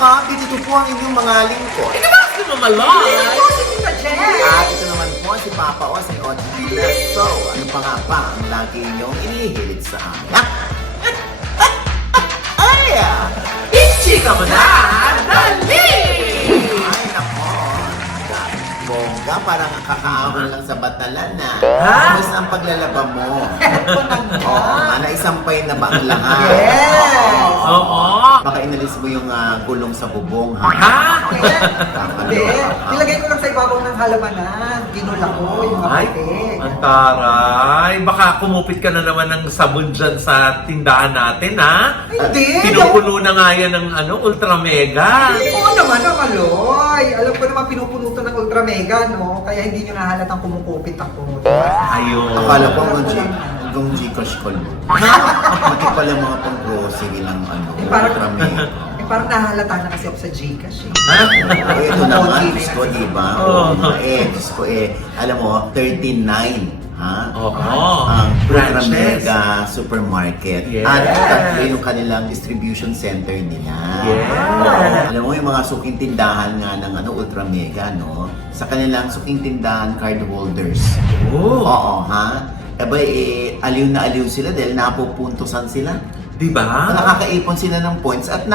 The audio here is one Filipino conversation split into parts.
kapit, ito po ang inyong mga lingkod. Ikabasti mo malay! At ito naman po si Papa O, si Audrey. So, ano pa nga ba ang lagi inyong inihilig sa amin? Ay! Ichika mo na! Dali! Ay, nako. Bongga, parang kakaahon lang sa batalan na. Ha? Mas ang paglalaba mo. Oo, naisampay na ba ang lahat? Yes! Oo! Baka inalis mo yung gulong sa bubong, ha? Ha? Hindi. Nilagay ko lang sa ibabaw ng halamanan. Ginula ko yung Ay, maputi. ang taray. Baka kumupit ka na naman ng sabon dyan sa tindahan natin, ha? Hindi. Pinupuno na nga yan ng Ultra Mega. Oo naman, Maloy. Alam ko naman pinupuno to ng Ultra Mega, no? Kaya hindi nyo nahalatang kumukupit ako. Ayun. Akala ko hanggang Gcash call mo. Mati pala mga pang-grocery ng parang- Ultrame. Parang nahalata na kasi ako sa Gcash. Ha? Ito naman, Diyos ko, diba? Oo. Diyos ko, alam mo, 39. Ha? Oo. Ang Branches. Mega Supermarket. Yes. At tatlo yung kanilang distribution center nila. Yes. Oo. Alam mo yung mga suking tindahan nga ng Ultra Mega, no? Sa kanilang suking tindahan card holders. Oo. Oo, ha? Aliw na aliw sila dahil napupuntusan sila. Diba? Nakakaipon sila ng points at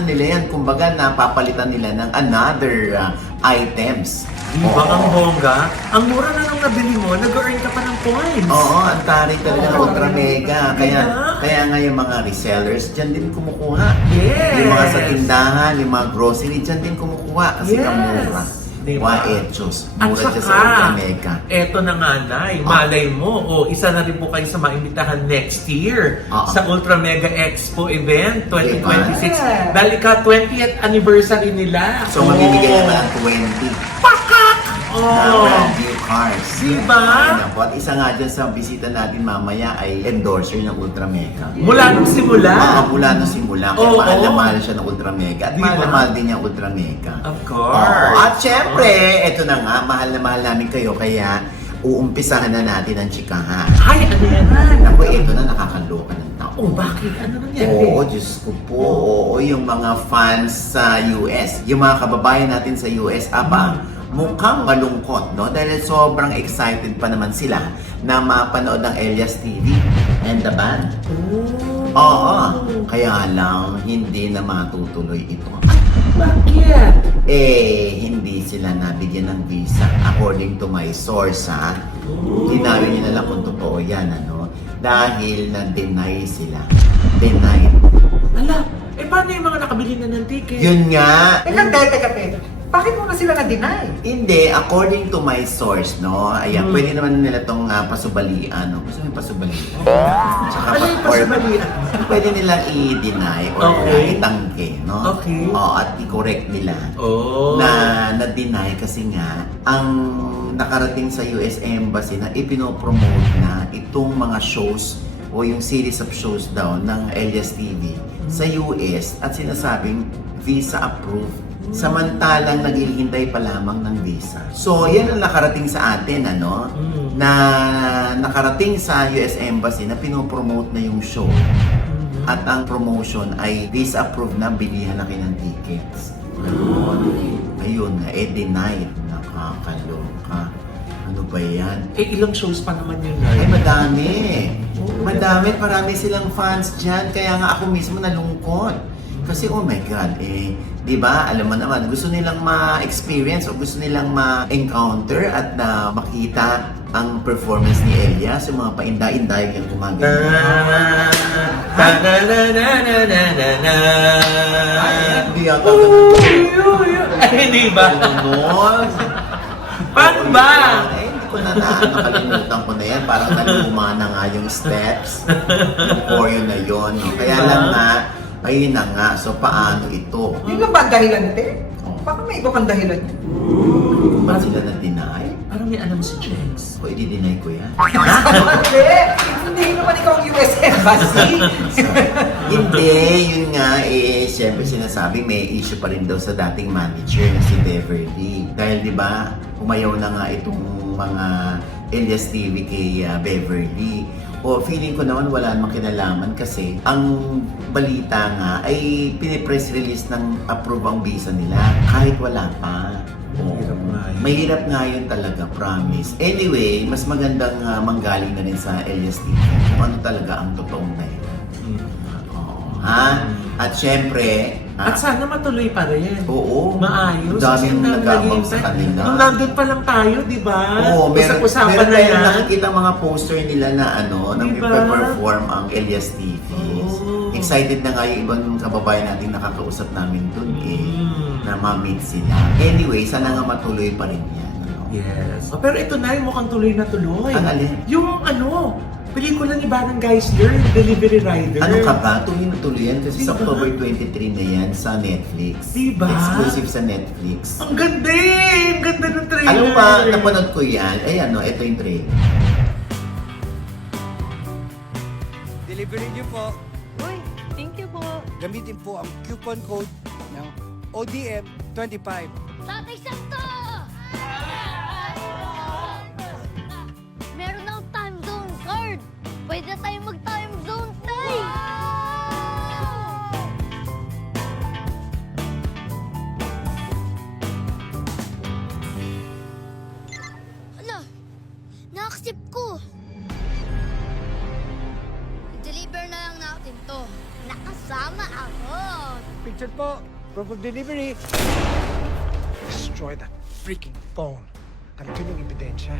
nila yan, kumbaga napapalitan nila ng another items. Diba ang bongga? Ang mura na nung nabili mo, nag-earn ka pa ng points. Oo, ang tarik talaga ng Ultra Mega. Kaya, Diba? kaya nga yung mga resellers, dyan din kumukuha. Yes. Yung mga sa tindahan, yung mga grocery, dyan din kumukuha kasi Yes. ang mura. Diba? Wa etos. At Mura dyan sa Ultra saka, Mega. eto na nga, Nay, malay mo, isa na rin po kayo sa maimbitahan next year Oo. sa Ultra Mega Expo event 2026. Yes. Dahil ka 20th anniversary nila. So, magbibigay naman ng 20 Pakak! na Oh! brand new cars. Diba? Ay, naku. At isa nga dyan sa bisita natin mamaya ay endorser ng Ultra Mega. Mula nung simula. Mula nung simula, kaya Oo. mahal na mahal siya ng Ultra Mega. At Diba? mahal na mahal din niya ang Ultra Mega. Of Oo. course. At syempre, eto na nga, mahal na mahal namin kayo, kaya uumpisahan na natin ang chikahan. Ay, ano yan? Naku, eto na nakakaloka ng tao. Oh, bakit? Ano nangyari? Oo, Diyos ko po. Oo, yung mga fans sa US, yung mga kababayan natin sa US, mukhang malungkot, no? Dahil sobrang excited pa naman sila na mapanood ng Elias TV and the band. Oh. Oo, kaya lang hindi na matutuloy ito. Bakit? Hindi sila nabigyan ng visa. According to my source, ha? Hinawi niyo na lang kung totoo yan, ano? Dahil na-deny sila. Denied. Ala, paano yung mga nakabili na ng ticket? Yun nga. Teka. Bakit mo na sila na-deny? Hindi, according to my source, no? Ayan, pwede naman nila itong pasubalian, no? Gusto mo yung pasubalian? Tsaka Ano yung or pasubalian? pwede nilang i-deny or Okay. itangke, no? Okay. Oo, at i-correct nila. Oh. Na-deny kasi nga, ang nakarating sa US Embassy na ipinopromote na itong mga shows o yung series of shows daw ng Elias TV sa US at sinasabing visa approved. Samantalang naghihintay pa lamang ng visa. So, yan ang nakarating sa atin, ano? Na nakarating sa US Embassy na pinopromote na yung show. At ang promotion ay visa approved na, bilihan na kayo ng tickets. Ayun nga, denied. Nakakaloka. Ano ba yan? Ilang shows pa naman yun, Ay, Nay? madami. Marami silang fans dyan. Kaya nga ako mismo nalungkot. Kasi, oh my God, di ba, alam mo naman, gusto nilang ma-experience o gusto nilang ma-encounter at makita ang performance ni Elias, yung mga painda-inday yung gumagano. Hindi yata Hindi ba? ganun. Paano ba? Hindi ko nakalimutan ko na yan. Parang naluma na nga yung steps. Yung choreo na yun. Kaya lang nga, ayun na nga. So, paano ito? Yun lang ba ang dahilan, te? Baka may iba pang dahilan yun. Ba't sila na-deny? Parang may alam si James. O, i-deny ko yan. Hindi naman ikaw ang US Embassy. Hindi, yun nga, siyempre sinasabi may issue pa rin daw sa dating manager na si Beverly. Dahil di ba, umayaw na nga itong mga Elias TV kay Beverly. O feeling ko naman wala namang kinalaman kasi ang balita nga ay pinipress release ng approve ang visa nila kahit wala pa. Oo. Mahirap nga yun. Mahirap nga yun talaga, promise. Anyway, mas magandang manggaling na rin sa Elias TV kung ano talaga ang totoong dahilan. Oo. Ha? At syempre, At sana matuloy pa rin. oo, Maayos. daming Kasi nag-aabang naging- sa kanila. Nung nandun pa lang tayo, di ba? Oo, meron Usap-usapan na tayong yan. nakikita mga poster nila na na Diba? perform ang Elias TV. Oo. Excited na nga yung ibang kababayan natin nakakausap namin dun na ma-meet sila. Anyway, sana nga matuloy pa rin yan. Ano? Yes. Pero ito na, yung mukhang tuloy na tuloy. Ang alin? Yung pelikula ni Barang Geisler, Delivery Rider. Ano ka ba? Tuloy na tuloy yan kasi sa Diba? October 23 na yan sa Netflix. Diba? Exclusive sa Netflix. Ang ganda eh! Ang ganda ng trailer. Alam mo ba, napanood ko yan. Ayan, ito yung trailer. Delivery niyo po. Uy, thank you po. Gamitin po ang coupon code ng ODM25. Tatay Santo! Meron akong time zone card. Pwede na tayo mag-time zone, tay! Hala, na-accept ko. Deliver na lang natin to. Nakasama ako. Picture po. Proof of delivery. Destroy that freaking phone. Andun yung ebidensya.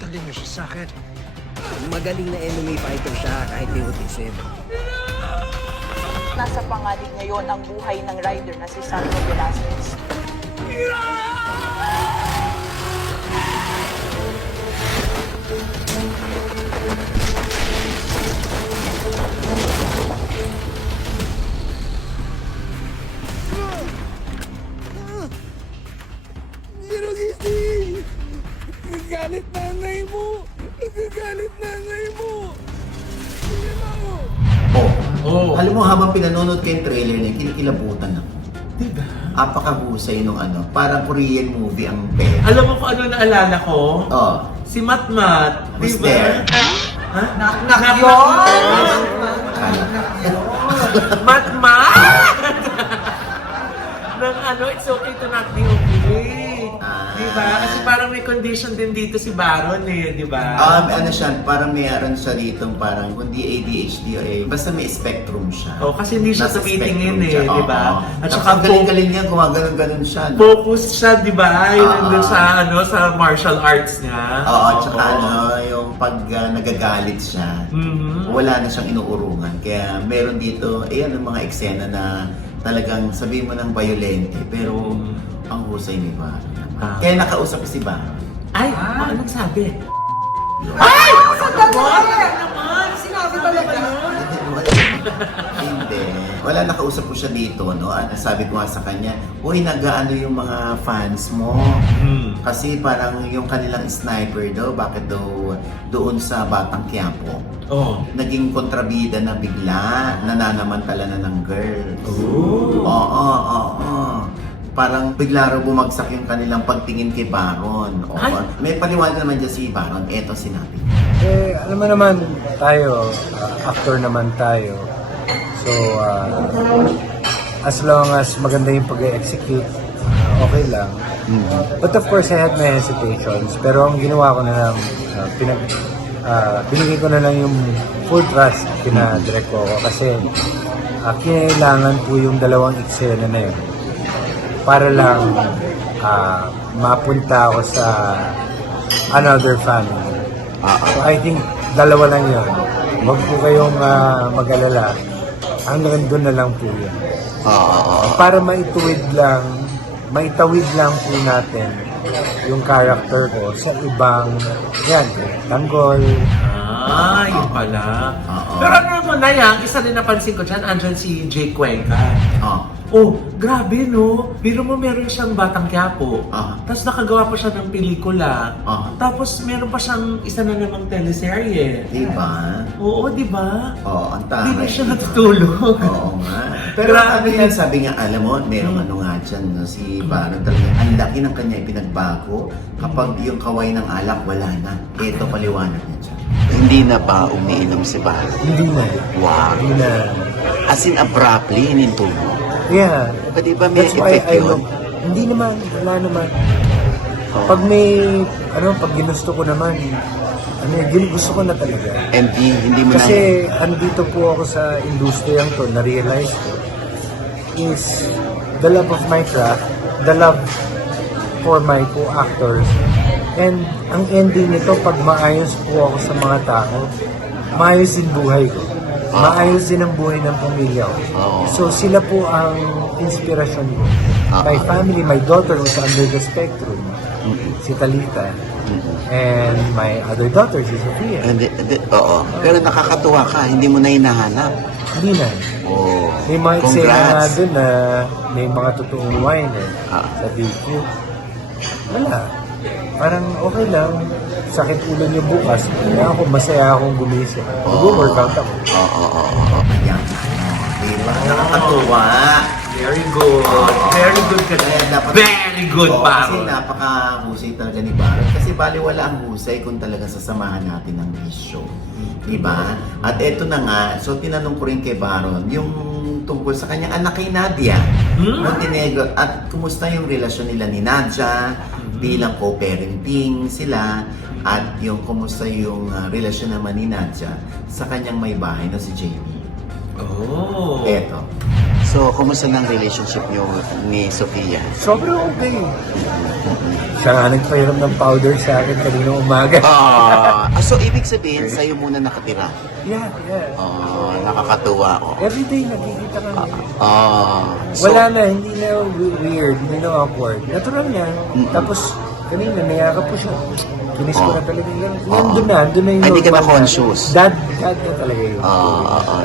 Dali niyo siya sa akin. Magaling na enemy fighter siya kahit may autism. Nasa pangalan ngayon ang buhay ng rider na si Sandro Velasquez. Zero gising! Nagagalit nanay mo! Nagagalit nanay mo! Tingnan mo! Oh. Alam mo, habang pinanonood ko yung trailer niya, kinikilabutan ako. Diba? Apakahusay nung parang Korean movie ang pera. Alam mo kung ano naalala ko? Oh. Si Matmat. Who's Diba? there? Ha? Knock-knock Knock-knock yun! Matmat! Nang it's okay to not be okay. Diba? Kasi parang may condition din dito si Baron diba? Parang mayroon siya dito, parang kundi ADHD basta may spectrum siya. Kasi hindi siya Nasa tumitingin spectrum siya, diba? At saka galing-galing niya, gumagano'n-ganon siya. No? Focus siya, diba? Yung nandun sa martial arts niya. Oo, at saka yung pag nagagalit siya, wala na siyang inuurungan. Kaya meron dito, ang mga eksena na talagang sabihin mo ng violente, pero ang husay ni Baron. Kaya nakausap ko si Baron. Ay, anong sabi? Ay! Sinabi talaga. Hindi. Wala, nakausap ko siya dito, no? At sabi ko nga sa kanya, uy, nag-aano yung mga fans mo. Kasi parang yung kanilang sniper daw, bakit daw doon sa Batang Quiapo, naging kontrabida na bigla, nananamantala na ng girls. Oo. Parang bigla raw bumagsak yung kanilang pagtingin kay Baron. Ay! May paliwanag naman dyan si Baron. Eto sinabi. Alam mo naman tayo, actor naman tayo. So, as long as maganda yung pag-execute, okay lang. But of course, I had my hesitations. Pero ang ginawa ko na lang, binigay ko na lang yung full trust kina Direk Coco kasi kinailangan po yung dalawang eksena na yun para lang mapunta ako sa another family. So I think dalawa lang yun. Huwag po kayong mag-alala. Hanggang doon na lang po yun. Para maitawid lang po natin yung character ko sa ibang, tanggol. Yun pala. Pero ano naman na yan, isa din napansin ko dyan, andyan si Jay Cuenca. Grabe no. Biro mo meron siyang Batang Quiapo. Tapos nakagawa pa siya ng pelikula. Tapos meron pa siyang isa na namang teleserye. Diba? Oo, diba? Oo, ang Hindi na taray. siya natutulog. Oo nga. Pero ano yan, sabi nga, alam mo, merong ano nga dyan, no, si Baron talaga, ang laki ng kanya ipinagbago. Kapag yung kaway ng alak, wala na. Ito, paliwanag niya dyan. Hindi na ba umiinom si Baron? Hindi na. Wow. Hindi na. As in abruptly, hininto mo. Yeah. Di ba may That's why effect I yun? look. Hindi naman. Wala naman. Pag may, pag ginusto ko naman, gusto ko na talaga. And hindi mo na... Kasi andito po ako sa industriyang to, na-realize ko, is the love of my craft, the love for my co-actors, and ang ending nito, pag maayos po ako sa mga tao, maayos din buhay ko. Maayos din ang buhay ng pamilya ko. So sila po ang inspirasyon ko. My family, my daughter who's under the spectrum, si Talita, and my other daughter, si Sofia. Oo. Pero nakakatuwa ka, hindi mo na hinahanap. Hindi na. Oh, May mga eksena na congrats. doon na may mga totoong wine sa DQ. Wala. Parang okay lang. Sakit ulo niyo bukas. Kaya ako, masaya akong gumising. Mag-workout ako. Yan. Diba? Nakakatuwa. Very good. Very good ka. Kaya dapat, Very good, Oo, Baron. Kasi napaka-husay talaga ni Baron. Kasi baliwala ang husay kung talaga sasamahan natin ng issue. Diba? At eto na nga, so tinanong ko rin kay Baron, yung tungkol sa kanyang anak kay Nadia, Montenegro, at kumusta yung relasyon nila ni Nadia, bilang co-parenting sila, at yung kumusta yung relasyon naman ni Nadia sa kanyang may bahay na si Jamie. Oh. Eto. So, kumusta ng relationship niyo ni Sofia? Sobrang okay. Siya nga nagpahiram ng powder sa akin kanina umaga. So, ibig sabihin, sa'yo muna nakatira? Yeah. Nakakatuwa ako. Everyday nakikita kami. So, Wala na, hindi na weird, hindi na awkward. Natural yan. Tapos, kanina, nayakap po siya. Kinis ko na talaga yung nandun na yung Hindi ka normal na-conscious? Dad na talaga yun.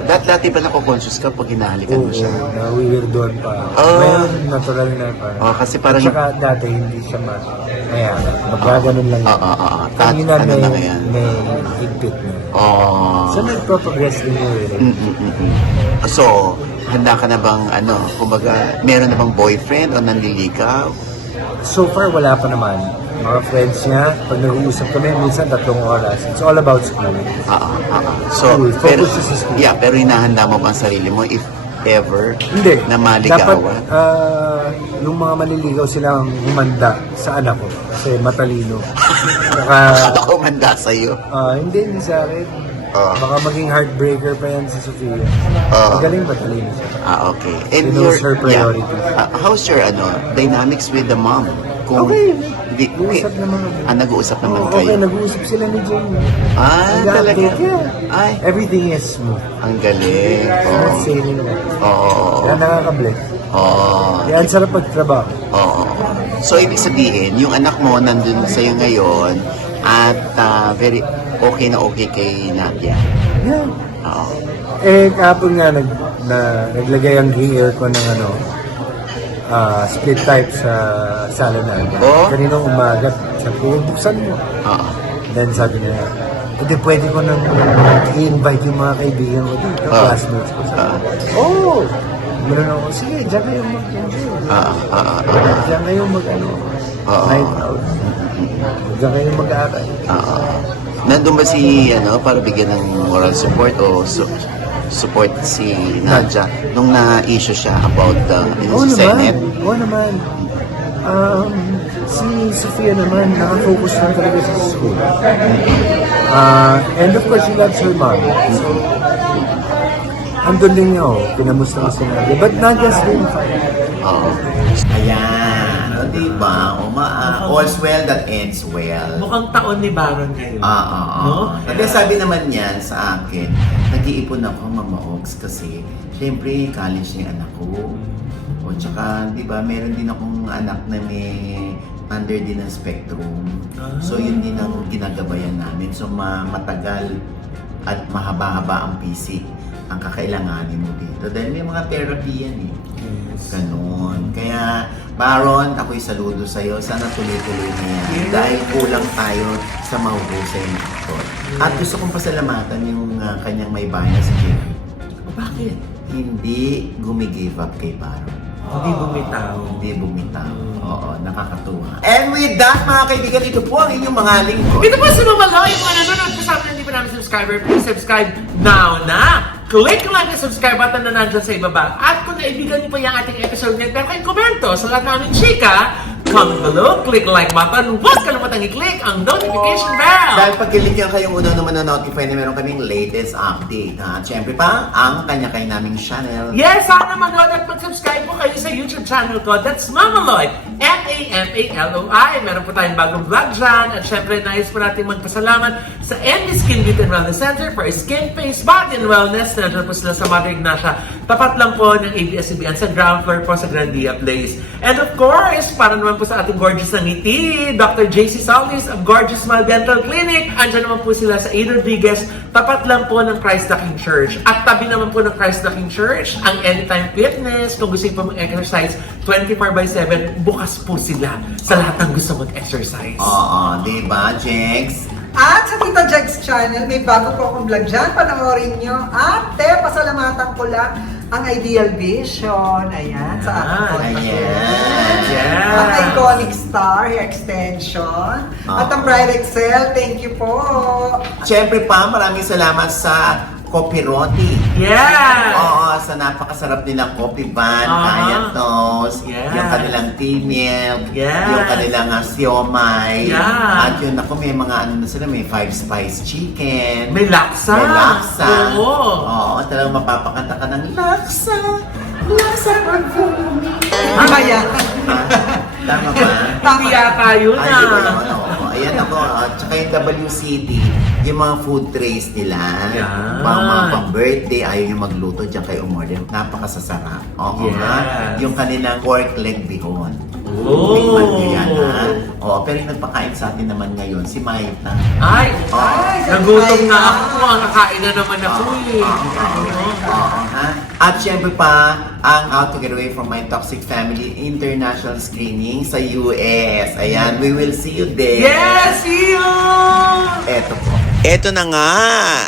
Dati ba nako-conscious ka pag hinahalikan mo siya? na-weirdon pa. Oh. Ngayon, natural na parang. Kasi parang... At saka dati hindi siya mayakap. Magkaganon lang yun. Kanina Ano na ngayon? may higpit na. So, nagpo-progress din yun. So, handa ka na bang, kumbaga, meron na bang boyfriend o nanliligaw? So far, wala pa naman. Mga friends niya, pag nag-uusap kami, minsan 3 oras. It's all about school. So, Cool. pero, Focus sa school. pero hinahanda mo bang sarili mo if ever Hindi. na Dapat, maligawan? yung mga maliligaw silang humanda sa anak ko. Kasi matalino. Saka, Ako manda sa'yo. hindi sa akin. Baka maging heartbreaker pa yan si Sofia. Magaling matalino siya. Okay. And She knows her priorities. How's your dynamics with the mom? Okay. Okay. Nag-uusap naman kami. Nag-uusap naman Okay, kayo. nag-uusap sila ni Jamie. Talaga? Nag-update, yeah. Ay, Everything is smooth. ang galing. Smooth sailing naman. Kaya nakaka-bless. Kaya ang sarap magtrabaho. So, ibig sabihin, yung anak mo nandun sa'yo ngayon at very okay na okay kay Nadia. Yeah. Oo. Kahapon nga naglagay ang gear ko ng split type sa sala namin. Kaninang umaga, sabi ko, buksan mo. Then sabi niya, hindi pwede ko nang i-invite yung mga kaibigan ko dito, classmates ko. Ganoon ako, sige, diyan kayo mag-enjoy. Diyan kayo night out. Diyan kayo mag-aaral. Nandun ba si, para bigyan ng moral support o support si Nadia nung na-issue siya about Oo Senate? naman. Oo naman. Si Sofia naman, nakafocus lang talaga sa school. And of course, she loves her mom. So, andun din niya, pinamusta mo si Nadia. But Nadia's doing fine. Ayan. O, diba? All's well that ends well. Mukhang taon ni Baron ngayon. No? Kasi sabi naman niya sa akin, nag-iipon ako, Mama Ogs, kasi syempre college yung anak ko. O tsaka, di ba, meron din akong anak na may under din ng spectrum. So yun din ang ginagabayan namin. So matagal at mahaba-haba ang PC ang kakailanganin mo dito. Dahil may mga therapy yan eh. Ganon. Kaya, Baron, ako'y saludo sa'yo. Sana tuloy-tuloy na yan. Dahil kulang tayo sa mahusay na aktor. At gusto kong pasalamatan yung kanyang may bahay na si Jerry. Bakit? hindi gumigive up kay Baron. Hindi bumitaw. Hindi bumitaw. Oo, nakakatuwa. And with that, mga kaibigan, ito po ang inyong mga lingkod. Ito po si Mama Loy, yung mga nanonood po sa amin, hindi pa namin subscriber, please subscribe now na! Click lang ang subscribe button na nandyan sa ibaba. At kung naibigan niyo po yung ating episode na pero kayong komento sa lahat ng aming chika, comment below, click like button, huwag kalimutang i-click ang notification bell! Dahil pag kilikyan kayong una naman na notify na meron kaming latest update. Ha? At syempre pa, ang kanya-kanya naming channel. Yes, sana manood at mag-subscribe po kayo sa YouTube channel ko. That's Mama Loy, M-A-M-A-L-O-I. Meron po tayong bagong vlog dyan. At syempre, nais po natin magpasalamat sa MD Skin Beauty and Wellness Center for Skin, Face, Body and Wellness. Nandiyan po sila sa Mother Ignacia. Tapat lang po ng ABS-CBN sa ground floor po sa Grandia Place. And of course, para naman po sa ating gorgeous na ngiti, Dr. JC Solis of Gorgeous Smile Dental Clinic. Andyan naman po sila sa A. Rodriguez. Tapat lang po ng Christ the King Church. At tabi naman po ng Christ the King Church, ang Anytime Fitness. Kung gusto po mag-exercise 24/7, bukas po sila sa lahat ng gusto mag-exercise. Oo, di ba, Jex? At sa Tita Jegs channel, may bago po akong vlog dyan. Panoorin nyo. At pasalamatan ko lang ang Ideal Vision. Ayan, sa aking podcast. Ayan. Yes. Ang Iconic Star Hair Extension. At ang Bright Excel. Thank you po. Siyempre pa, maraming salamat sa Copiroti. Yes! Oo, sa napakasarap nilang coffee van, kaya toast, Yes. yung kanilang tea milk, Yes. yung kanilang siomay, Yeah. at yun ako may mga ano na sila, may 5-spice chicken, May laksa. may laksa. Oo. Oo, talagang mapapakanta ka ng laksa, laksa pag-bumi. Ano yan? Tama ba? Hindi yata yun Ay, di ba naman? Oo. Ayan ako. At saka yung WCD, yung mga food trays nila. Yan. Pang-birthday, ayaw yung magluto, diyan kayo umorder. Napakasasarap. Oo Yes. nga. Yung kanilang pork leg bihon. Oh. Tikman nyo yan, ha? Oo, pero yung nagpakain sa atin naman ngayon, si Maita. Ay, Ay, nagutom na Ay, ako. Ang nakain na naman ako eh. Oo, ha? At syempre pa, ang How to Get Away from My Toxic Family International Screening sa US. Ayan, we will see you there. Yes, see you! Eto po. Eto na nga!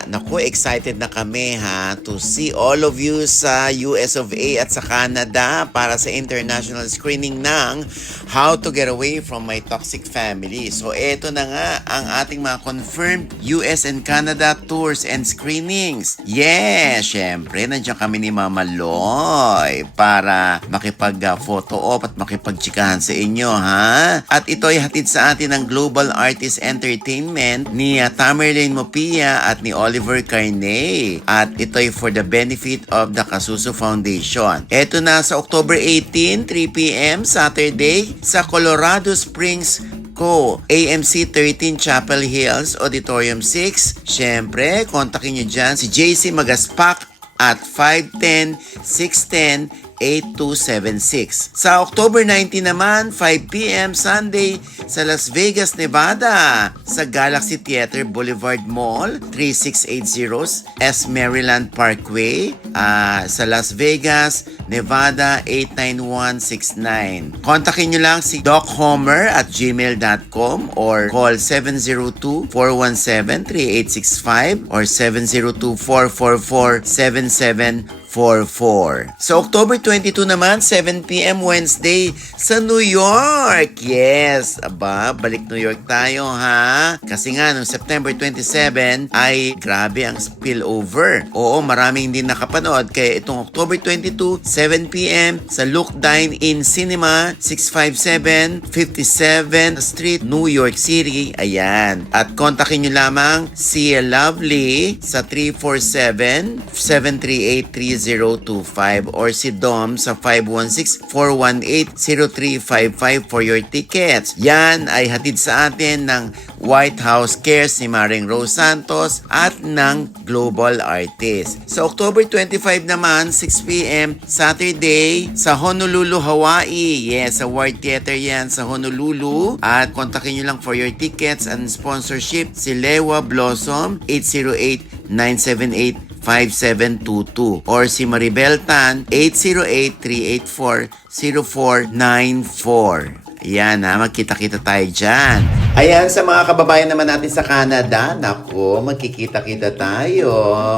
Naku, excited na kami ha to see all of you sa US of A at sa Canada para sa international screening ng How to Get Away from My Toxic Family. So eto na nga ang ating mga confirmed US and Canada tours and screenings. Yes! Syempre, nandiyan kami ni Mama Loy para makipag-photo op at makipagtsikahan sa inyo ha. At ito ay hatid sa atin ng Global Artist Entertainment ni Tamerlane Mopia at ni Oliver Carney. At ito ay for the benefit of the Kasuso Foundation. Ito na sa October 18, 3 p.m. Saturday sa Colorado Springs AMC 13 Chapel Hills Auditorium 6. Syempre, kontakin nyo dyan si JC Magaspak at 510-610-8276. Sa October 19 naman, 5 p.m. Sunday sa Las Vegas, Nevada sa Galaxy Theater Boulevard Mall, 3680 S. Maryland Parkway sa Las Vegas, Nevada 89169. Kontakin nyo lang si dochomer@gmail.com or call 702-417-3865 or 702-444-7744. Sa October 22 naman, 7 p.m. Wednesday sa New York. Yes, aba, balik New York tayo ha. Kasi nga, noong September 27 ay grabe ang spillover. Oo, maraming hindi nakapanood. Kaya itong October 22, 7 p.m. sa Look Dine-In Cinema, 657 57th Street, New York City. Ayan. At kontakin nyo lamang si Lovely sa 347-738-3025 or si Dom sa 516-418-0355 for your tickets. Yan ay hatid sa atin ng White House Cares ni Maring Rose Santos at ng Global Artist. Sa October 25 naman, 6 p.m. Saturday sa Honolulu, Hawaii. Yes, sa Ward Theater yan sa Honolulu. At kontakin nyo lang for your tickets and sponsorship si Lewa Blossom 808-978-5722 or si Maribel Tan 808-384-0494. Ayan ha, magkita-kita tayo dyan. Ayan, sa mga kababayan naman natin sa Canada, nako, magkikita-kita tayo.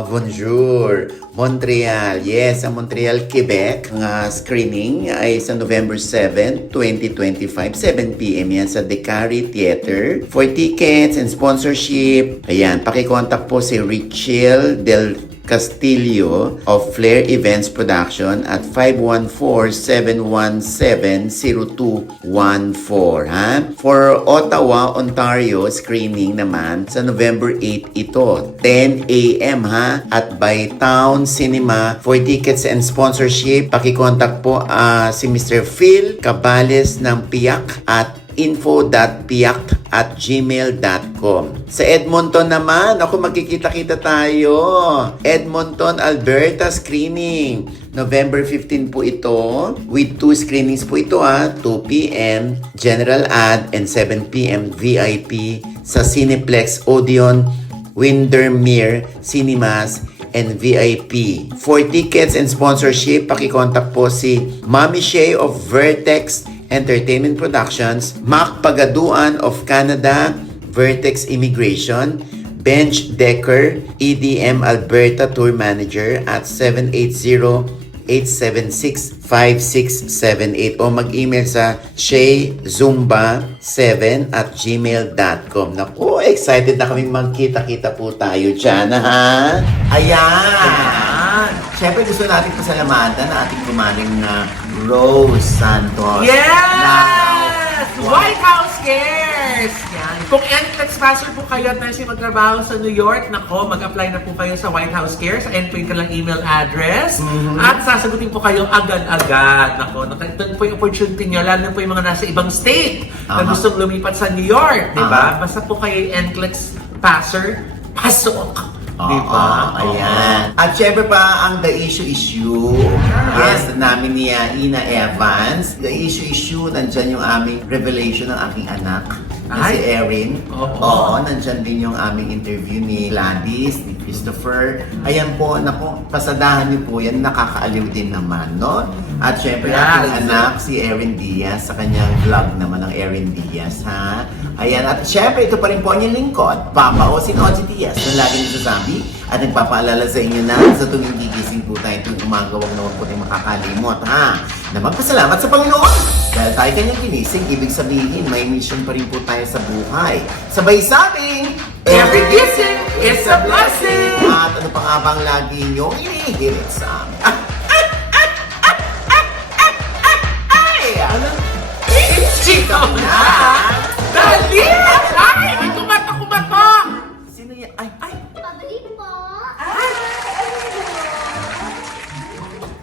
Bonjour. Montreal. Yes, sa Montreal, Quebec. Ang screening ay sa November 7, 2025, 7 p.m. yan sa Decari Theater. For tickets and sponsorship, ayan, pakicontact po si Richel Del Castillo of Flair Events Production at 514-717-0214, ha? For Ottawa, Ontario, screening naman sa November 8 ito, 10 a.m. ha? At by Town Cinema. For tickets and sponsorship, pakicontact po si Mr. Phil Cabales ng Piyak at info.piak@gmail.com. Sa Edmonton naman, ako magkikita-kita tayo. Edmonton, Alberta screening. November 15 po ito. With 2 screenings po ito 2 p.m. General Ad and 7 p.m. VIP sa Cineplex Odeon Windermere Cinemas and VIP. For tickets and sponsorship, pakicontact po si Mami Shay of Vertex Entertainment Productions, Mac Pagaduan of Canada, Vertex Immigration, Bench Decker, EDM Alberta Tour Manager at 780-876-5678 o mag-email sa shayzumba7@gmail.com. Naku, excited na kaming magkita-kita po tayo dyan, ha? Ayan! Siyempre gusto natin pasalamatan na ating gumaling na Rose Santos. Yes! Wow. White House Cares! Yan. Kung NCLEX sponsor po kayo at nasa magtrabaho sa New York, nako, mag-apply na po kayo sa White House Cares. Ayan po yung kanilang email address. At sasagutin po kayo agad-agad. Nako, ito po yung opportunity nyo, lalo na po yung mga nasa ibang state na gustong lumipat sa New York. Diba? Basta po kayo NCLEX passer, pasok. Diba? Ayan. At syempre pa, ang The Issue Issue. Yes, namin ni Ina Evans. The Issue, nandyan yung aming revelation ng aking anak. Na si Erin. Oo, nandyan din yung aming interview ni Gladys, ni Christopher. Ayan po, naku, pasadahan niyo po yan, nakakaaliw din naman, no? At syempre, aking anak, si Erin Diaz, sa kanyang vlog naman ng Erin Diaz, ha? Ayan, at syempre, ito pa rin po ang inyong lingkod, Papa O, si Oji Diaz, na lagi nagsasabi at nagpapaalala sa inyo na sa tuwing gigising po tayo tuwing umagawang na huwag po tayong makakalimot, ha? Na magpasalamat sa Panginoon. Dahil tayo kanyang ginising, ibig sabihin, may mission pa rin po tayo sa buhay. Sabay sa ating, Every gising is a blessing! At ano pa nga bang lagi niyong inihirit sa amin? Chito na! Dali! Ay! May kumato! Sino yan? Ay! Pabili po.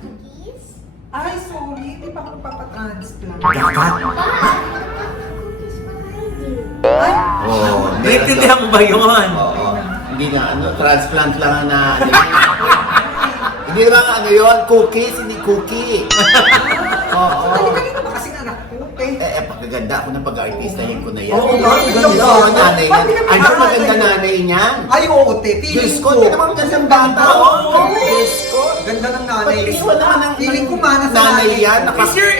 Cookies? Ay, sorry. Hindi pa ako papatransplant. Dapat! Cookies pa kayo. Ay, Oo. Naintindihan mo ba yun? Oo. Hindi nga, transplant lang ang na... Hindi naman ano yun, cookies, hindi cookie. Oo. kanina ba kasing anak ko? Pagkaganda ako ng pag-artistahin ko na yan. Oo, nga, Ganda ganda. ang nanay Ba't di niya. kami Ay, nakakaya? maganda nanay niyan. Ay, oo, te. Diyos Feeling ko, hindi naman gandang bata. Oo. Diyos ko. Ganda ng nanay. Pag wala ng Feeling ko mana sa nanay yan.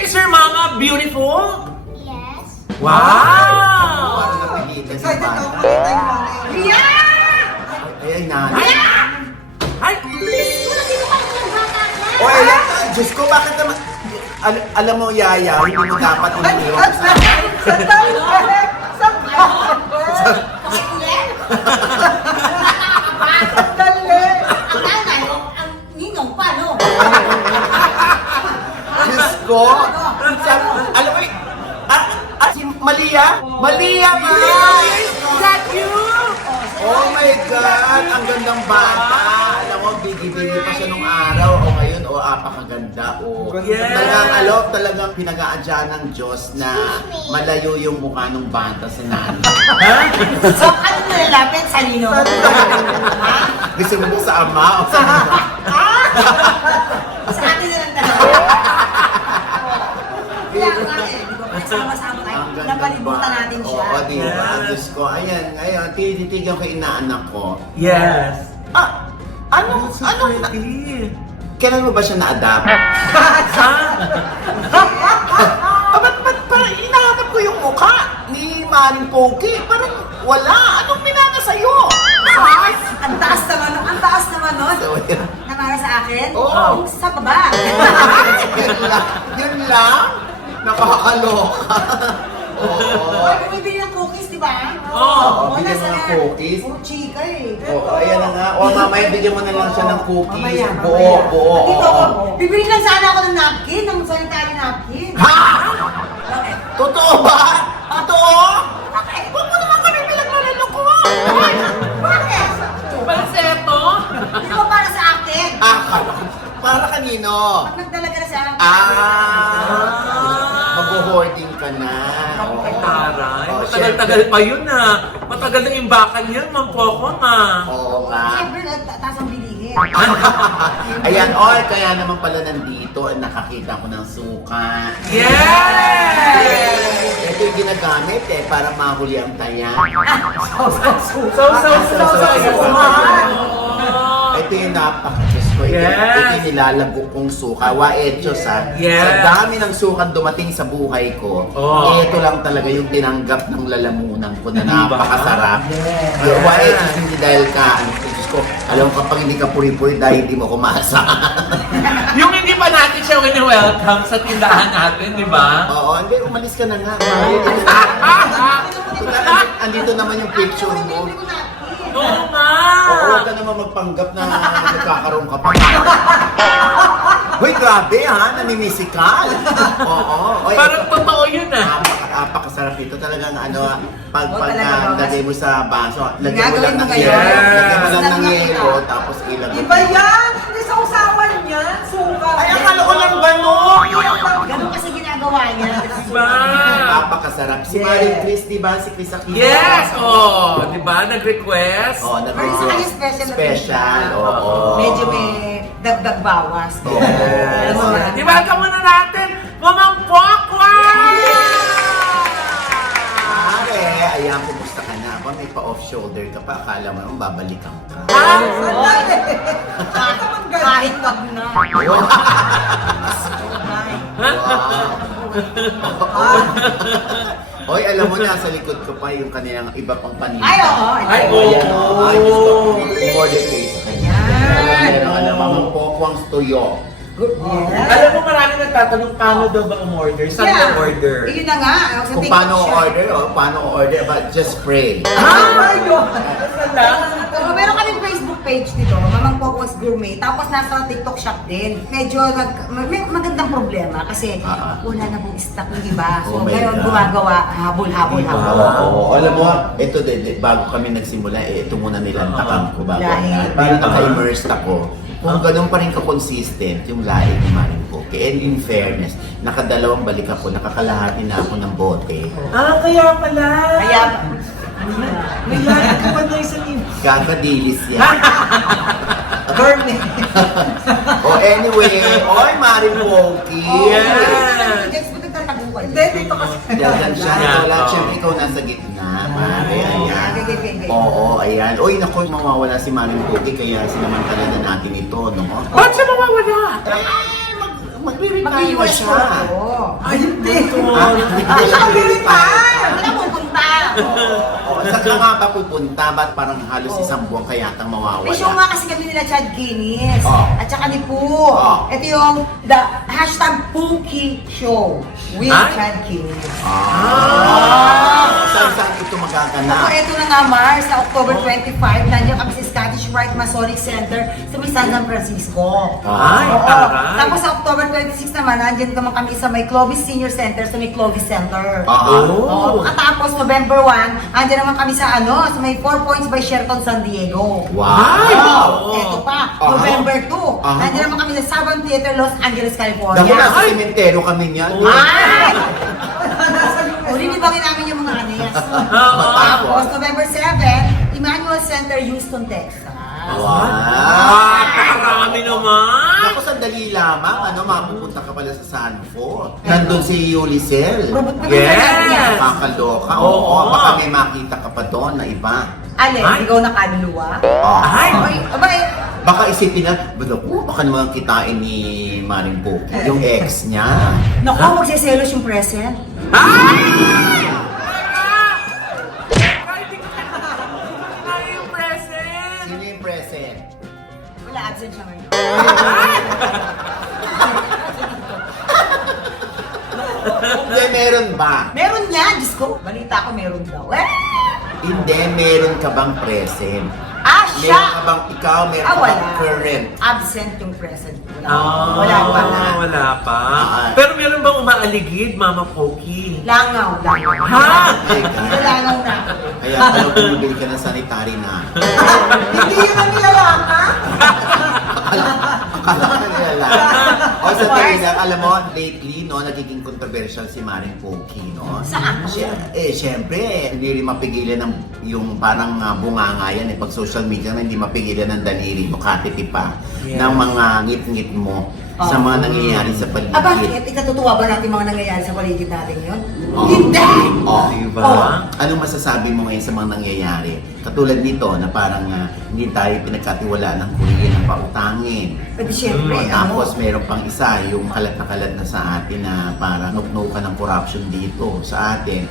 Is your mama beautiful? Yes. Wow! Parang napigitan yung Excited ako bata. makita yung nanay. Ay, nanay. Ay! Wala din ako ng bata na. O, alam, Diyos ko, bakit naman... Alam mo, Yaya, hindi mo dapat umiiwan sa akin. Sandali! Ang ninong pa, no? Diyos ko. Alam mo, si Malia? Malia nga! Is that you? Oh my God! Ang gandang bata! Alam mo, bigi-bigi pa siya nung araw. O ngayon, apakaganda. O, Yeah. talagang pinag-aadya ng Diyos na malayo yung mukha ng bata sa nanay. So, ano nilalapit sa ninong? Gusto mo ba sa ama o sa Sa atin na lang talaga. Kaya nga eh, di ba? Sama-sama tayo. Ang ganda Napalibutan ba? natin siya. Oo, di ba? Yes. Diyos ko. Ayan, ngayon, tinitigan ko yung inaanak ko. Yes. Ano? Kailan mo ba siya na-adapt? Ba't parang inahanap ko yung mukha ni Maring Pogi? Parang wala. Anong pinana sa'yo? Ang taas naman nun. So, yun. para sa akin? Oo. Sa baba. Yun lang. Yun lang? Nakakaloka. Oo. Ay, bumibili ng cookies, di ba? Oo, Wala bigyan mo sa ng na. cookies. Puro chika eh. Oo, ayan na nga. O, mamaya bigyan mo na lang siya ng cookies. Mamaya, Buo, buo. Dito oo. ako, bibili lang sana ako ng napkin, ng sanitary napkin. Ha? Bakit? Totoo ba? Totoo? Bakit? Huwag mo naman kami pinagmaluloko. Bakit? Balseto? Hindi ko para sa akin. Para kanino? Pag nagdala ka na sa akin. Mag-hoarding ka na. Ay, taray. Oo, Matagal-tagal pa yun Matagal ng imbakan yun, Ma'am Poco Oo nga. Siyempre, taas ang bilihin. Ayan, kaya naman pala nandito, nakakita ko ng suka. Yes! Ito yung ginagamit para mahuli ang taya. Ito yung napaka-Diyos ko. Yes. Ito yung nilalagok kong suka. Wa-etchos ha. Yes. Sa dami ng sukan dumating sa buhay ko, ito lang talaga yung tinanggap ng lalamunan ko na napakasarap. Wa-etchos hindi dahil Diyos ko, alam mo kapag hindi ka puri-puri dahil hindi mo kumasa. Yung hindi pa natin siya wini-welcome sa tindahan natin, di ba? Oo, hindi, umalis ka na nga. Andito naman yung picture mo. Oo nga! Oo, huwag ka naman magpanggap na nagkakaroon ka pa. Hoy, grabe ha, namimisikal. Oo. Oy, Parang totoo yun napakasarap ito. Talagang pag talaga, lagay mo sa baso, lagyan mo Gagawin lang mo ng ngayon. yelo. Lagyan mo lang ng Sarap yelo, nakita. tapos ilagay. Iba yan! Hindi sa usawan niya. Suka. Ay, akala ko lang gano'n. Ganun kasi ginagawa niya. Diba? Napakasarap. Si Marie Chris, di ba? Si Chris Aquino. Yes! Di ba? Nag-request? Oo, Pero sa kanya special na Special, oo. Medyo may dagdag bawas. Yes! Alam mo ba? Di ba? Muna natin, Mamang Pokwa! Pare, ayan, kumusta ka na? Ako may pa-off shoulder ka pa. Akala mo, babalikan ka. Kahit wag na. Hoy, alam mo na, sa likod ko pa yung kanilang iba pang paninda. Ay, oo. Ay, Ayan, oo. Ay, Diyos ko. Umorder kayo sa kanya. Yan. Alam, mamang pokwang tuyo. Alam mo, marami nagtatanong paano daw ba umorder? Saan ba order? Yun na nga. Sa Kung TikTok paano siya. paano order, but just pray. Saan lang? So, meron kaming Facebook page dito, Mamang Pokwas Gourmet. Tapos nasa TikTok shop din. Medyo may magandang problema kasi wala na pong stock ng iba. So, Oh my ngayon God. gumagawa, habol-habol. Oo, alam mo, ito bago kami nagsimula, ito muna nilantakan ko bago. Dahil? Para naka-immersed ako. Kung ganun pa rin ka-consistent yung lahi ni Maring Poke. And in fairness, nakadalawang balik ako, nakakalahati na ako ng bote. Kaya pala. Kaya, May lahat ka ba na isang Gagadilis yan. gourmet. Anyway, oy Maring Poke! Yes! Jex, ba't nagtataguan? Hindi, dito kasi. Yan siya. Yeah. Wala, syempre ikaw nasa gitna. Pare, ayan. Okay. Oo, ayan. Uy, naku, mawawala si Maring Poke, kaya sinamantala na natin ito, no? Ba't siya mawawala? Magre-retire Mag-US siya. ko. Ay, hindi. Hindi siya magre-retire. Wala pupunta. Saan ka nga ba pupunta? Ba't parang halos isang buwan kaya tang May show mawawala? nga kasi kami nila Chad Guinness. Oh. At saka ni Poo. Oh. Ito yung the hashtag Pookie Show with Ay? Chad Guinness. Saan ito magaganap? So, ito na nga, Mars, sa October 25, nandiyan kami sa Scottish Rite Masonic Center sa may San Francisco. Ay, Oo. taray. Tapos sa October 26 naman, nandiyan naman kami sa may Clovis Senior Center sa may Clovis Center. Oo. Katapos, November 1, andyan naman kami sa sa may 4 Points by Sheraton San Diego. Wow! Ito pa, Aha. November 2, Aha. nandiyan naman kami sa Saban Theater, Los Angeles, California. Dahil nasa sementero kami niyan. Ay! Ulinibangin namin yung mga anes. Tapos, November 7, Emmanuel Center, Houston, Texas. Wow! Nakarami naman! Ako, sandali lamang, mapupunta ka pala sa Sanford. Nandun si Yulisel. Yes! Kakaloka. Oo. Oo, baka may makita ka pa doon na iba. Ale, Ay. ikaw na kanluwa? Ay! Abay, Baka isipin na, baka naman kitain ni Maring Poke, yung ex niya. naku, magsiselos yung present. Ay! Hindi ko na yung present! Sino yung present? Wala, absent siya ngayon. ako meron daw. Hindi, meron ka bang present? Siya! Meron ka bang ikaw, meron ka wala. bang current? Absent yung present. Wala pa. Wala pa. Pero meron bang umaaligid, Mama Poki? Langaw. Ha? Langaw na. Kaya alam ko bumibili ka ng sanitary na. Hindi yun ang nilalaka. Akala ka nila lang. O sa tingin lang, alam mo, lately, no, nagiging controversial si Maring Poki, no? Saan? Siyempre, hindi rin mapigilan ng yung parang bunganga yan, pag social media na hindi mapigilan ng daliri mo, katiti pa, ng mga ngit-ngit mo sa mga nangyayari sa paligid. Bakit? Ikatutuwa ba natin mga nangyayari sa paligid natin yun? Oo. Hindi! Diba? Anong masasabi mo ngayon sa mga nangyayari? Katulad nito na parang hindi tayo pinagkatiwalaan ng kuryente ng pautangin. Pwede siyempre, Tapos meron pang isa, yung kalat na sa atin na parang nuknukan ng corruption dito sa atin.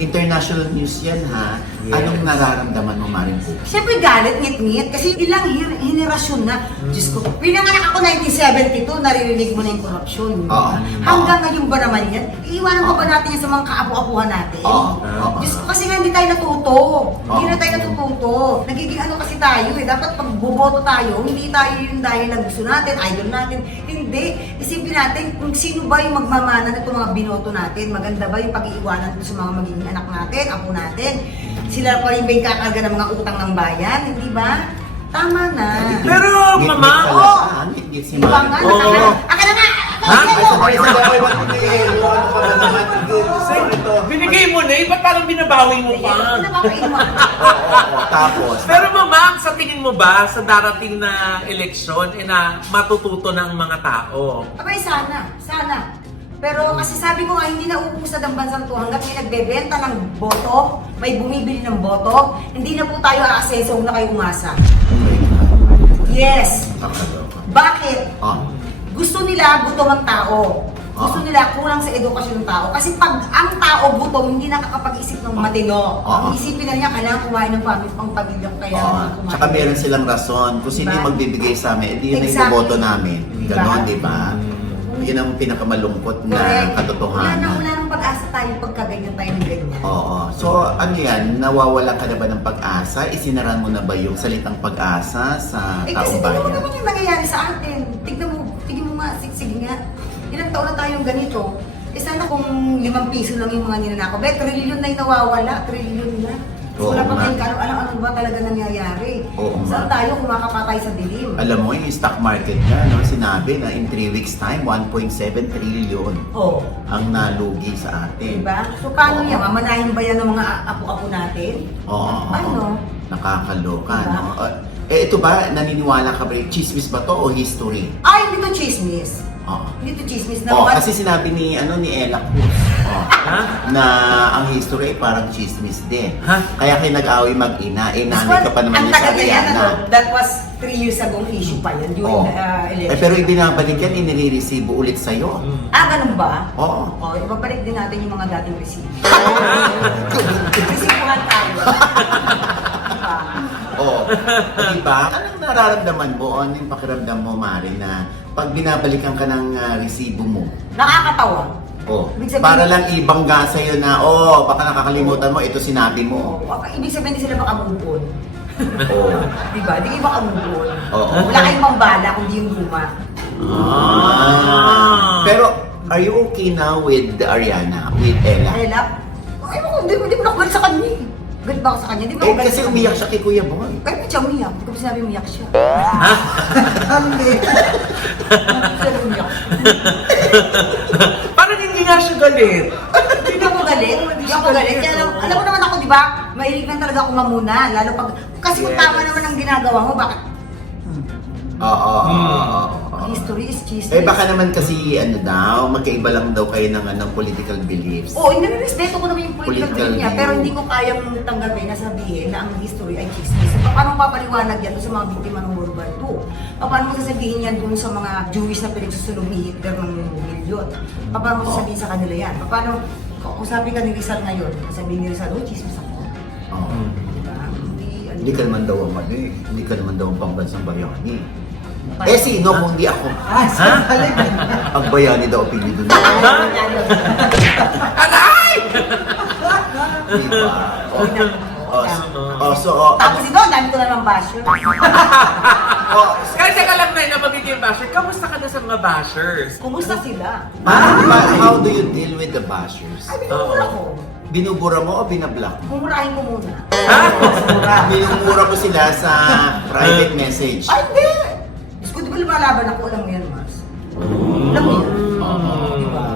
International news yan ha. Yes. Anong nararamdaman mo, Maring Po? Siyempre galit, ngit-ngit. Kasi ilang henerasyon na. Diyos ko, pinanganak ako 1972, naririnig mo na yung korupsyon. Hanggang ngayon ba naman yan? Iiwanan pa ba natin yan sa mga kaapu-apuhan natin? Diyos ko, kasi nga hindi tayo natuto. Hindi na tayo natututo. Nagiging ano kasi tayo eh. Dapat pag boboto tayo, hindi tayo yung dahil na gusto natin, idol natin. Hindi. Isipin natin kung sino ba yung magmamana na itong mga binoto natin. Maganda ba yung pag-iiwanan sa mga magiging anak natin, apo natin. Sila pa rin ba yung kakarga ng mga utang ng bayan? Hindi ba? Tama na. Pero, Mama, Ngit-ngit si Di ba nga? Maring. Akin na nga! binigay mo na ba't parang binabawi mo pa? Tapos, Pero Mama, sa tingin mo ba sa darating na eleksyon na matututo na ang mga tao? Abay, sana. Pero kasi sabi ko nga, hindi na uusad ang bansang to hanggat may nagbebenta ng boto, may bumibili ng boto, hindi na po tayo aaseso na kayo umasa. Yes! Bakit? Gusto nila gutom ang tao. Gusto nila kulang sa edukasyon ng tao. Kasi pag ang tao gutom, hindi nakakapag-isip ng matino. Ang isipin na niya, kailangan kumain ng pamilya ko kaya kumain. Tsaka meron silang rason. Kung sino yung magbibigay sa amin, edi yun na yung Exactly. boboto namin. Ganon, di ba? Yun ang pinakamalungkot na katotohanan. Wala nang pag-asa tayo pagkaganyan tayo ng ganyan. Oo. So, ano yan? Nawawala ka na ba ng pag-asa? Isinaran mo na ba yung salitang pag-asa sa Kasi taong tingnan mo bayan? naman yung nangyayari sa atin. Tignan mo nga, sige nga. Ilang taon na tayong ganito. Sana kung 5 piso lang yung mga ninanakaw. Trilyon na yung nawawala. Trilyon na. Oo Wala pa nga. tayong ano ba talaga nangyayari. Oo Saan nga. tayo kumakapatay sa dilim? Alam mo, yung stock market niya, no, sinabi na in 3 weeks time, 1.7 trillion Oo. ang nalugi sa atin. Diba? So paano Oo. yan? Mamanahin ba yan ng mga apo-apo natin? Oo. Paano? Nakakaloka, Diba? no? Ito ba, naniniwala ka ba, chismis ba to o history? Ay, hindi to chismis. Oo. Hindi to chismis na Kasi sinabi ni Ella Cruz na ang history ay parang chismis din. Kaya kayo nag-away mag-ina, nanay ka pa naman ang niya sa tagal na yan, Ariana. That was 3 years ago issue pa yan during the election. Pero ibinabalik yan, inire-resibo ulit sa'yo. Ganun ba? Oo. Ibabalik din natin yung mga dating resibo. Resibuhan tayo. Diba? Anong nararamdaman mo? Ano yung pakiramdam mo, Mari, na pag binabalikan ka ng resibo mo? Nakakatawa. Ibig sabihin- Para lang ibangga sa'yo na, baka nakakalimutan mo, ito sinabi mo. Ibig sabihin hindi sila makamubon. Oo. Diba? Hindi kayo makamubon. Oo. Wala kayong pambala kung di yung luma. Pero, are you okay now with Ariana, with Ella? Ella? Ay, hindi mo na ako galit sa kanya eh. Galit ba ako sa kanya? Di ba ako galit Kasi sa kanya? umiyak siya kay Kuya Boy. Ay, ba't siya umiyak? Hindi ko pa sinabi umiyak siya. Hindi. Hindi siya umiyak. Parang hindi nga siya galit. Hindi ako galit. Hindi ako galit. Kaya alam mo naman ako, di ba? Mahilig lang talaga ako mamuna. Lalo pag... Kasi kung tama naman ang ginagawa mo, bakit? Oo. History is history. Baka naman kasi, magkaiba lang daw kayo ng political beliefs. Oo, nire-respeto ko naman yung political Political view niya, view. pero hindi ko kayang tanggapin na sabihin na ang history ay chismis. Paano papaliwanag yan doon sa mga biktima ng World War II? Paano mo sasabihin yan doon sa mga Jewish na pinagsusunog ni Hitler ng milyon? Paano mo sasabihin sa kanila yan? Paano, kung sabi ka ni Rizal ngayon, sabihin ni Rizal, chismis ako. Diba? Hindi ka naman daw ang mali. Hindi ka naman daw ang pambansang bayani. Sino kung hindi ako? Ang bayani daw apelido niya. Aray! Diba? Tapos ito, ang dami ko na ng basher. Kaya teka lang na mabigyan basher, kamusta ka na sa mga bashers? Kumusta sila? How do you deal with the bashers? Ay, binubura ko. Binubura mo o binablock? Bumurahin ko muna. Binubura mo sila sa private message. Ay, hindi! Diyos ko, di ba lumalaban ako? Alam mo yan, Mars? Alam mo yan? Diba?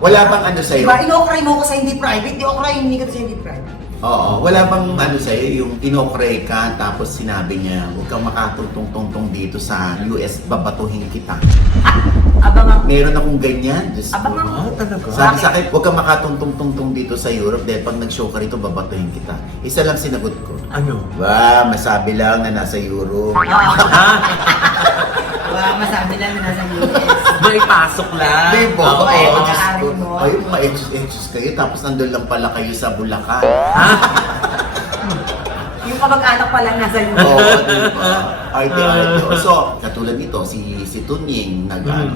Wala bang ano sa'yo? Diba, in-okray mo ko sa hindi private, di-okray hindi ka sa hindi private. Oo, wala bang ano sa'yo, yung inokray ka tapos sinabi niya, huwag kang makatutong-tong dito sa US, babatuhin kita. Abang ako. Meron akong ganyan. Diyos ko. Abang ako. Talaga? Sabi sa akin, huwag kang makatungtong-tong dito sa Europe dahil pag nag-show ka rito, babatuhin kita. Isa lang sinagot ko. Ano? Masabi lang na nasa Europe. Masabi lang na nasa US. Maipasok lang. Diba? Oo, Oo, Diyos pag-aaral ko. mo. Ay, ma-edges kayo tapos nandun lang pala kayo sa Bulacan. Yung kamag-anak pa lang nasa US. Oo, diba? Arte-arte. So, katulad nito, si Tunying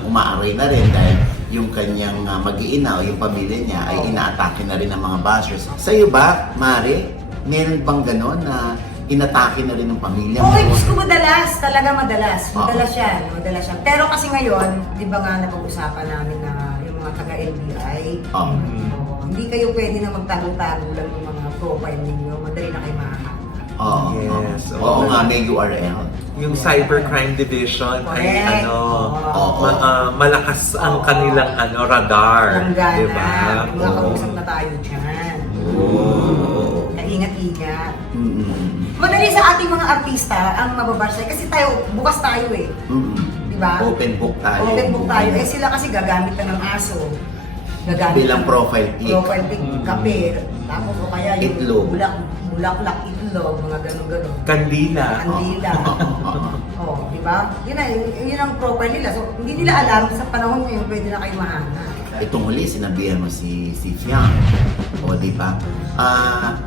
umaaray na rin dahil yung kanyang mag-iina o yung pamilya niya ay inaatake na rin ng mga bashers. Sa'yo ba, Mare, meron bang ganon na inatake na rin ng pamilya mo? Okay, gusto ko madalas. Talaga madalas. Madalas yan. Madalas yan. Pero kasi ngayon, di ba nga napag-usapan namin na yung mga taga-LBI, hindi kayo pwede na magtago-tago lang ng mga profile ninyo. Madali na kayo makakita. Yes. Oo nga, may URL. Yung Cybercrime Division ay Correct. malakas ang kanilang radar. Kung gana. Diba? Mga kausap na tayo dyan. Kaingat-ingat. Madali sa ating mga artista ang mababash kasi tayo, bukas tayo eh. Diba? Open book tayo. Open book tayo. Eh sila kasi gagamit na ng aso. Gagamit Bilang profile pic. Profile pic, kape. Tapos o kaya yung Itlog. bulaklak itlog, mga ganun-ganun. Kandila. Kandila. Oh, di ba? Yun ang profile nila. So, hindi nila alam sa panahon ngayon pwede na kayo mahanap. Itong huli, sinabihan mo si Fiang. O, di ba?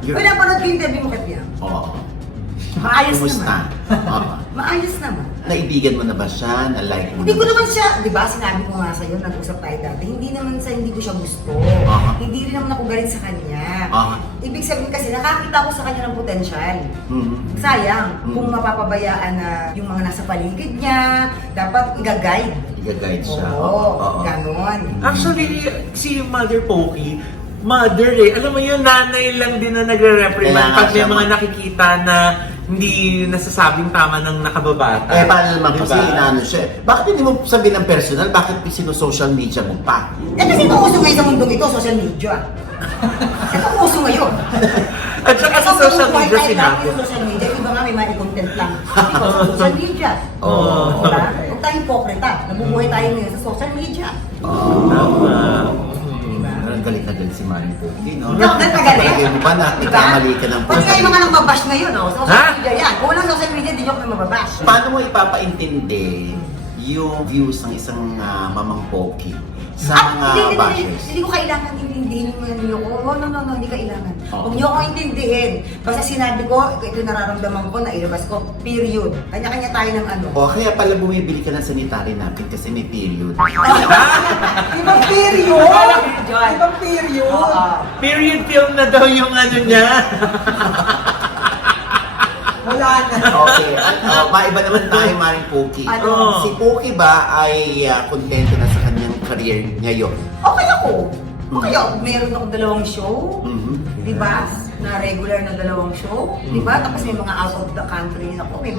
Wala pa na interview mo kay Piang. Oo. Maayos Kumusta? naman. Maayos naman. Naibigan mo na ba siya? Na-like mo Hindi ko na ba naman siya, di ba, sinabi ko nga sa'yo, nag-usap tayo dati, hindi naman sa hindi ko siya gusto. Hindi rin naman ako galit sa kanya. Ibig sabihin kasi, nakakita ko sa kanya ng potensyal. Sayang, kung mapapabayaan na yung mga nasa paligid niya, dapat i-guide. I-guide siya. Oo, ganon. Actually, si Mother Pokey, mother alam mo yun, nanay lang din na nagre-reprimand pag may mga nakikita na hindi nasasabing tama ng nakababata. Paano naman Diba? kasi inaano siya? Bakit hindi mo sabihin ng personal? Bakit sino-social media mo pa? Kasi ito uso ngayon sa mundong ito, social media. Ito uso ngayon. At saka sa social media sinabi. Sa social media, iba nga may mga content lang. Ito sa social media. Diba? Huwag tayo hipokrita. Nabubuhay tayo ngayon sa social media. Ang galit na galit si Maring Pogi, no? Galit na galit. Pwede mo ba na ikamali ka ng Pati kayo mga nang mabash ngayon, social media yan. Kung walang social media, di nyo kami mababash. Paano mo ipapaintindi yung views ng isang mamang Pogi sa mga bashers? Hindi ko kailangan intindihin niyo ko. No, hindi kailangan. Huwag niyo ako intindihin. Basta sinabi ko, ito nararamdaman ko, nailabas ko, period. Kanya-kanya tayo ng ano. O kaya pala bumibili ka ng sanitary napkin kasi may period. Ibang period! Ibang period! Period film na daw yung ano niya. Wala na. Okay. Maiba naman tayo, Maring Pogi. Ano? Si Pogi ba ay kontento na sa kanyang career ngayon? Okay ako. Okay ako. Meron akong 2 show. Diba? Na regular na 2 show. Diba? Tapos may mga out of the country na ako. May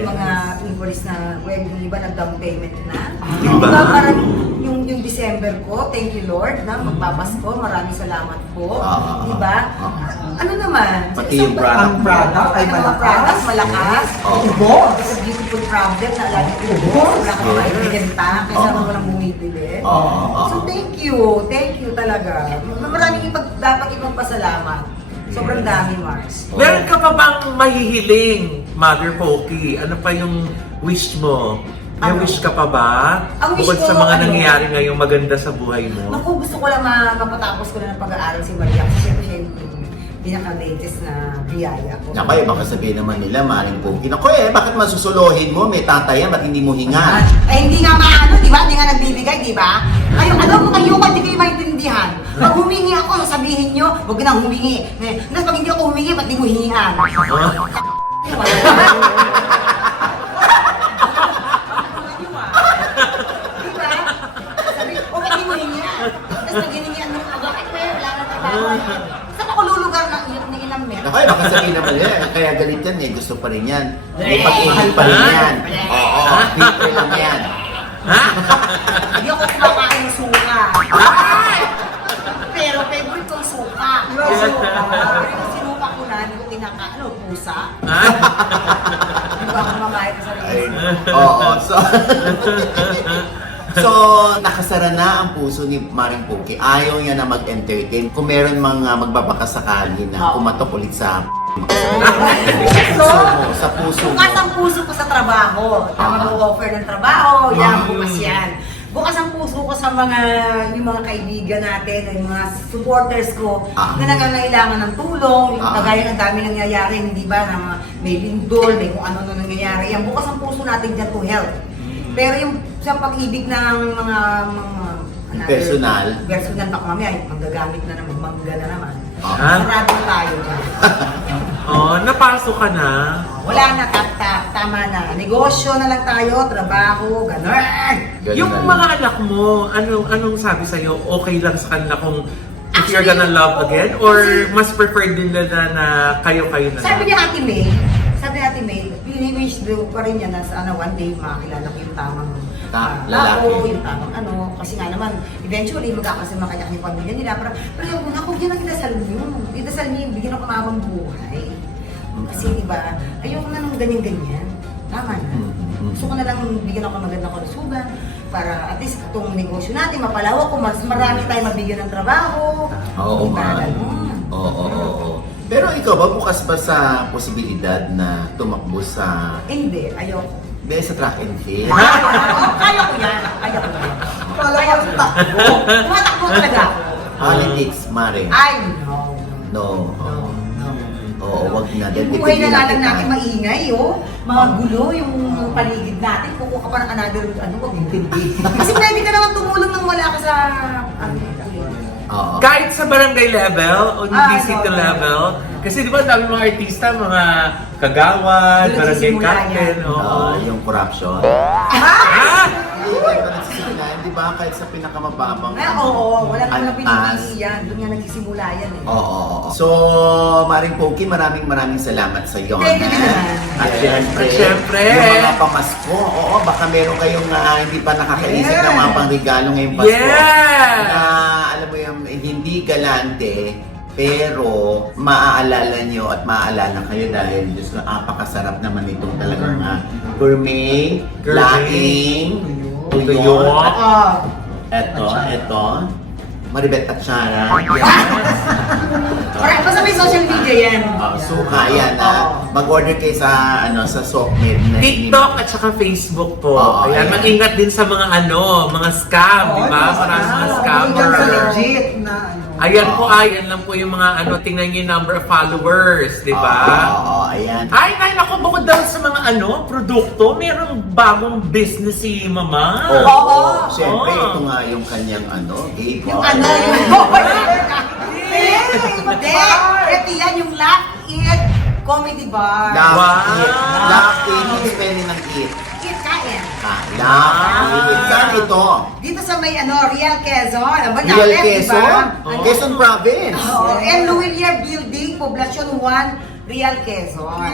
mga invoice na, well, yung iba nag-down payment na. Diba? Parang yung December ko, thank you Lord, na magpapasko. Maraming salamat po. Diba? Ano naman? Pati yung product. Ang product ay malakas. Product malakas. Ubo. It's a beautiful problem na lagi ko wala ka naman ibiganta kaysa naman walang bumibili. So thank you talaga. Maraming dapat ipagpasalamat. Sobrang dami, Mars. Meron ka pa bang mahihiling, Mother Pokey? Ano pa yung wish mo? May wish ka pa ba? Ang wish Bukod ko, sa mga nangyayari ngayong maganda sa buhay mo? Naku, gusto ko lang mapatapos ko na ng pag-aaral si Maria kasi siyempre siya yung pinaka-latest na biyaya ko. Naku, baka sabihin naman nila, Maring Pogi. Naku bakit masusulohin mo? May tatay yan, ba't hindi mo hinga? Hindi nga maano, di ba? Hindi nga nagbibigay, di ba? Kayo, alam mo kayo, hindi kayo maintindihan. Pag humingi ako, sabihin nyo, huwag na humingi. Tapos pag hindi ako humingi, ba't di mo hingihan? Diba? Sabi, o ba't di mo hingihan? Tapos pag hiningihan mo, bakit ba wala na trabaho? Saan ako lulugar ng ilang met? Naku, baka sabihin naman nila, kaya galit yan gusto pa rin yan. May pag-ihip pa rin yan. Oo, libre lang yan. Hindi ako kumakain ng suka. Pero favorite kong suka. Pero yung sinuka ko na, hindi ko kinakain, pusa. Hindi ba ako mamahay sa sarili? Oo, so, nakasara na ang puso ni Maring Pogi. Ayaw niya na mag-entertain. Kung meron mga magbabakasakali na kumatok ulit sa sa puso mo. Bukas ang puso ko sa trabaho. Na mag-offer ng trabaho, yan, bukas yan. Bukas ang puso ko sa yung mga kaibigan natin, yung mga supporters ko na nangangailangan ng tulong, yung kagaya ng dami nangyayari, hindi ba, na may lindol, may kung ano nangyayari. Yan, bukas ang puso natin dyan to help. Pero yung sa pag-ibig ng mga personal baka mamaya, manggagamit na naman, mangga na naman. Sarado tayo dyan. Napasok ka na. Wala na, tama na. Negosyo na lang tayo, trabaho, gano'n. Yung mga anak mo, anong sabi sa'yo? Okay lang sa kanila kung if you're gonna love again? Or mas preferred din nila na kayo-kayo na lang? Sabi ni Ate May, wish do pa rin niya na sa one day makakilala ko yung tamang lalaki. yung tamang kasi nga naman, eventually magkakasama kanya yung pamilya nila. Pero yung ako, yan ang idasal niyo. Idasal niyo yung bigyan ako mabang buhay. Kasi diba, ayoko na nung ganyan-ganyan. Tama na. Gusto ko na lang bigyan ako magandang kalusugan para at least itong negosyo natin, mapalawak ko, mas marami tayo mabigyan ng trabaho. Oo, Oo. Pero ikaw ba, bukas ba sa posibilidad na tumakbo sa... Hindi, ayoko. Hindi, sa track and field? Kaya ko yan. Kaya ko takbo. Tumatakbo talaga ako. Politics, Mare. Ay, no. Oo, wag na. Buhay na lang natin maingay, mga gulo, yung paligid natin. Kukuha ka pa ng another, wag hindi. Kasi pwede ka naman tumulong nang wala ka sa, Kahit sa barangay level o hindi city level, kasi di ba dami mga artista, mga kagawad, barangay captain, yung corruption. Di ba? Kahit sa pinakamababang... wala naman na pinipili yan. Doon nga nagsisimula yan eh. So, Maring Pogi, maraming salamat sa iyo. Thank you. At syempre, yung mga pamasko, baka meron kayong hindi pa nakakaisip ng mga pangregalo ngayong Pasko. Na, alam mo yung hindi galante, pero maaalala nyo at maaalala kayo dahil Diyos ko, napakasarap naman itong talagang gourmet, laing, tuyo. Eto. Maribet at Shara. Basta may social media yan. Suka yan mag-order kayo sa Sockmed. TikTok at saka Facebook po. Ayan, mag-ingat din sa mga mga scam, di ba? Maraming mga scammer. Legit na Ayan lang po yung mga tingnan niyo yung number of followers, di ba? Ayan. Ay, naku, bukod daw sa mga produkto, mayroong bagong business si Mama. Siyempre, ito nga yung kanyang gay bar. Ito yan yung Laugh It Comedy Bar. Laugh It. Yung spelling ng it. It, kain. Laugh It. Saan ito? Dito sa may Real Quezon. Real Quezon? Quezon Province. And Luwilier Building, Poblacion 1, Real Quezon.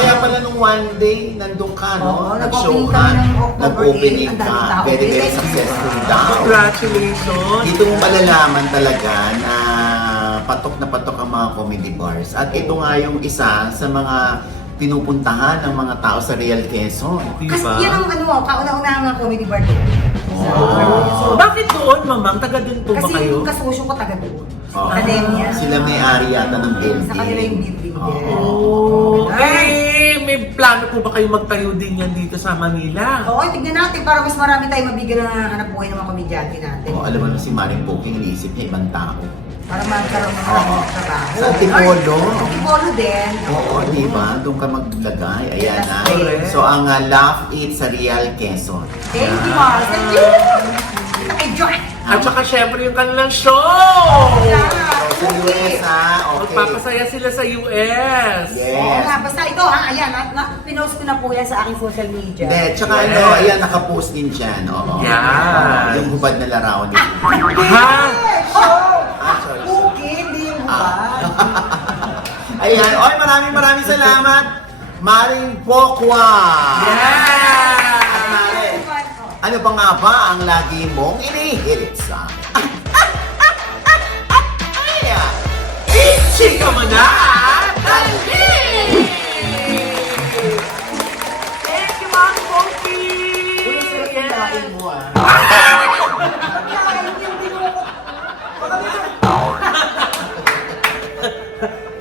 Kaya pala nung one day, nandun ka, nag-opening kami ng October Nag-opening 8, ang daming ka. tao. Very successful daw. Congratulations! Dito mo malalaman talaga na patok na patok ang mga comedy bars. At ito nga yung isa sa mga pinupuntahan ng mga tao sa Real Quezon. Kasi yan ang kauna-unahang comedy bar doon. Bakit doon, Mamang? Taga doon po ba Kasi kayo? yung kasosyo ko taga doon. Academia. Sila may-ari yata ng building. Sa kanila yung building din. May plano po ba kayo magtayo din yan dito sa Manila? Tignan natin para mas marami tayong mabigyan ng hanap buhay ng mga komedyante natin. Alam mo na si Maring Pogi, iniisip niya ibang tao. Para magkaroon ng trabaho. Sa Antipolo. Antipolo din. Oo, di ba? Doon ka maglagay. Ayan na. Correct. So, ang Laugh It sa Real Quezon. Thank you, Mars. Thank you! Enjoy! At saka syempre yung kanilang show! Sa US, ha? Okay. Magpapasaya sila sa US. Oo Yes. nga, basta ito ha, ayan, pinost ko na po yan sa aking social media. Hindi, tsaka Yes. ano, ayan, nakapost din dyan. Oo. Yan. Yung hubad na larawan ni Ha? sorry. Okay, hindi yung hubad. Ayan. Oy, maraming salamat. Maring Pokwa. Yeah! At Mare, ano pa nga ba ang lagi mong inihirit sa akin? Ayan. Chika mo na! Dali! Thank you, Ma'am Poki! Kinain mo, ah.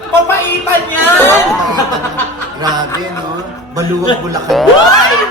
Papaitan yan! Grabe, no? Baluwag Bulacan.